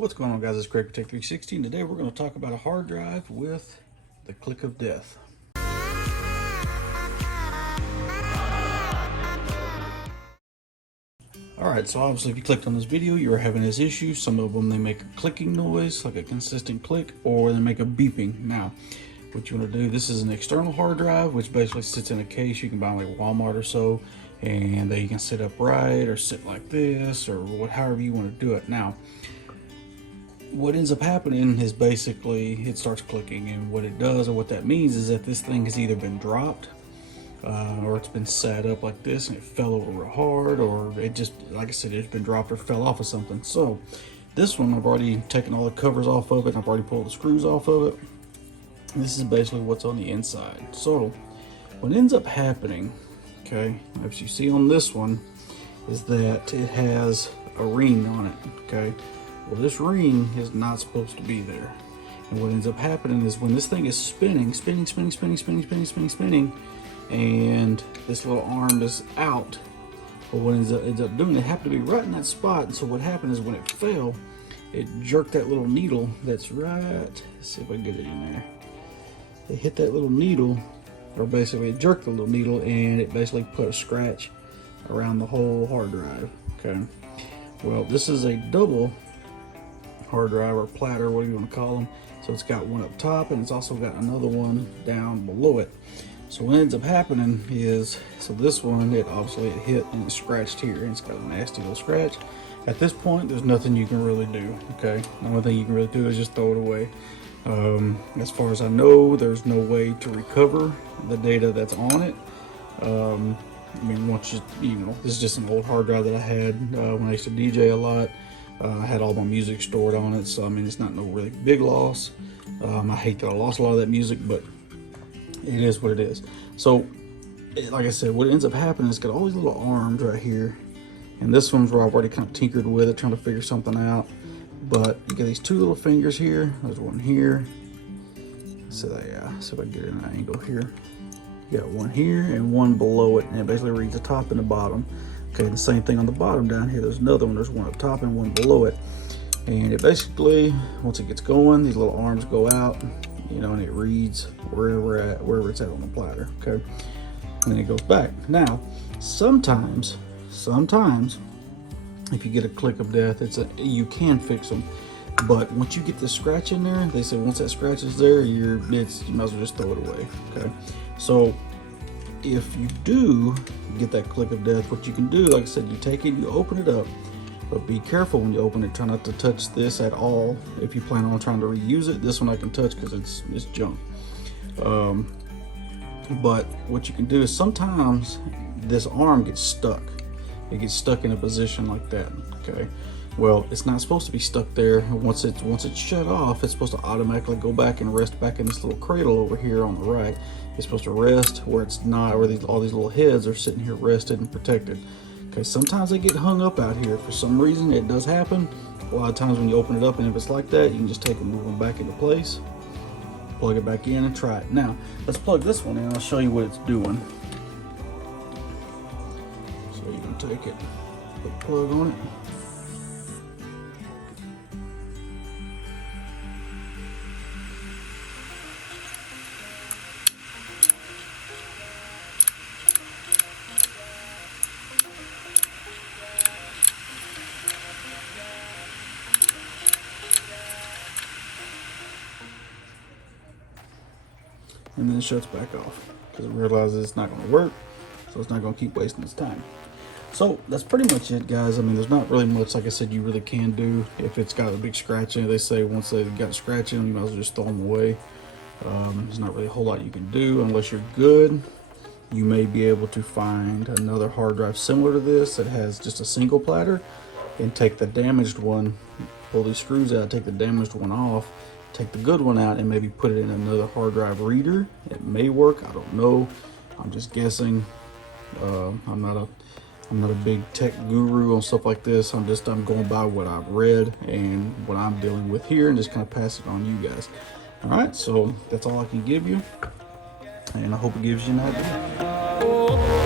What's going on, guys? It's Craig Tech 360, and today we're going to talk about a hard drive with the click of death. Alright, so obviously if you clicked on this video, you're having this issue. Some of them, they make a clicking noise, like a consistent click, or they make a beeping. Now, what you want to do, this is an external hard drive, which basically sits in a case. You can buy them like Walmart or so, and they can sit upright or sit like this, or however you want to do it. Now, what ends up happening is basically it starts clicking, and what it does, or what that means, is that this thing has either been dropped or it's been sat up like this and it fell over real hard, or it just, like I said, it's been dropped or fell off of something. So this one, I've already taken all the covers off of it, and I've already pulled the screws off of it. And this is basically what's on the inside. So what ends up happening, okay, as you see on this one, is that it has a ring on it. Okay, well, this ring is not supposed to be there. And what ends up happening is when this thing is spinning, and this little arm is out, but what ends up doing, it happened to be right in that spot. And so what happened is when it fell, it jerked that little needle that's right, let's see if I can get it in there. It hit that little needle, or basically it jerked the little needle, and it basically put a scratch around the whole hard drive. Okay, well, this is a double hard drive, or platter, what do you want to call them. So it's got one up top, and it's also got another one down below it. So what ends up happening is, so this one, it hit and it scratched here, and it's got a nasty little scratch. At this point, there's nothing you can really do. Okay, the only thing you can really do is just throw it away. As far as I know, there's no way to recover the data that's on it. I mean, once you know, this is just an old hard drive that I had when I used to DJ a lot. I had all my music stored on it, so I mean, it's not no really big loss. I hate that I lost a lot of that music, but it is what it is. So, like I said, what ends up happening is it's got all these little arms right here, and this one's where I've already kind of tinkered with it, trying to figure something out. But you got these two little fingers here. There's one here. So see if I can get it in an angle here. You got one here and one below it, and it basically reads the top and the bottom. Okay, the same thing on the bottom down here. There's another one. There's one up top and one below it. And it basically, once it gets going, these little arms go out, you know, and it reads wherever it's at on the platter. Okay, and then it goes back. Now, sometimes, if you get a click of death, you can fix them. But once you get the scratch in there, they say once that scratch is there, you might as well just throw it away. Okay, so if you do get that click of death, what you can do, like I said, you take it, you open it up, but be careful when you open it. Try not to touch this at all if you plan on trying to reuse it. This one I can touch because it's junk. But what you can do is sometimes this arm gets stuck. It gets stuck in a position like that. Okay, well, it's not supposed to be stuck there. Once it's shut off, it's supposed to automatically go back and rest back in this little cradle over here on the right. It's supposed to rest where it's not, where all these little heads are sitting here rested and protected. Okay, sometimes they get hung up out here. For some reason, it does happen. A lot of times when you open it up, and if it's like that, you can just take and move them back into place, plug it back in, and try it. Now, let's plug this one in. I'll show you what it's doing. So you can take it, put the plug on it. And then it shuts back off because it realizes it's not going to work, so it's not going to keep wasting its time. So that's pretty much it, guys. I mean, there's not really much, like I said, you really can do. If it's got a big scratch in it, they say once they've got a scratch in them, you might as well just throw them away. There's not really a whole lot you can do unless you're good. You may be able to find another hard drive similar to this that has just a single platter, and take the damaged one, pull these screws out, take the damaged one off, take the good one out, and maybe put it in another hard drive reader. It may work, I don't know, I'm just guessing. I'm not a big tech guru on stuff like this. I'm going by what I've read and what I'm dealing with here, and just kind of pass it on to you guys. All right, so that's all I can give you, and I hope it gives you an idea.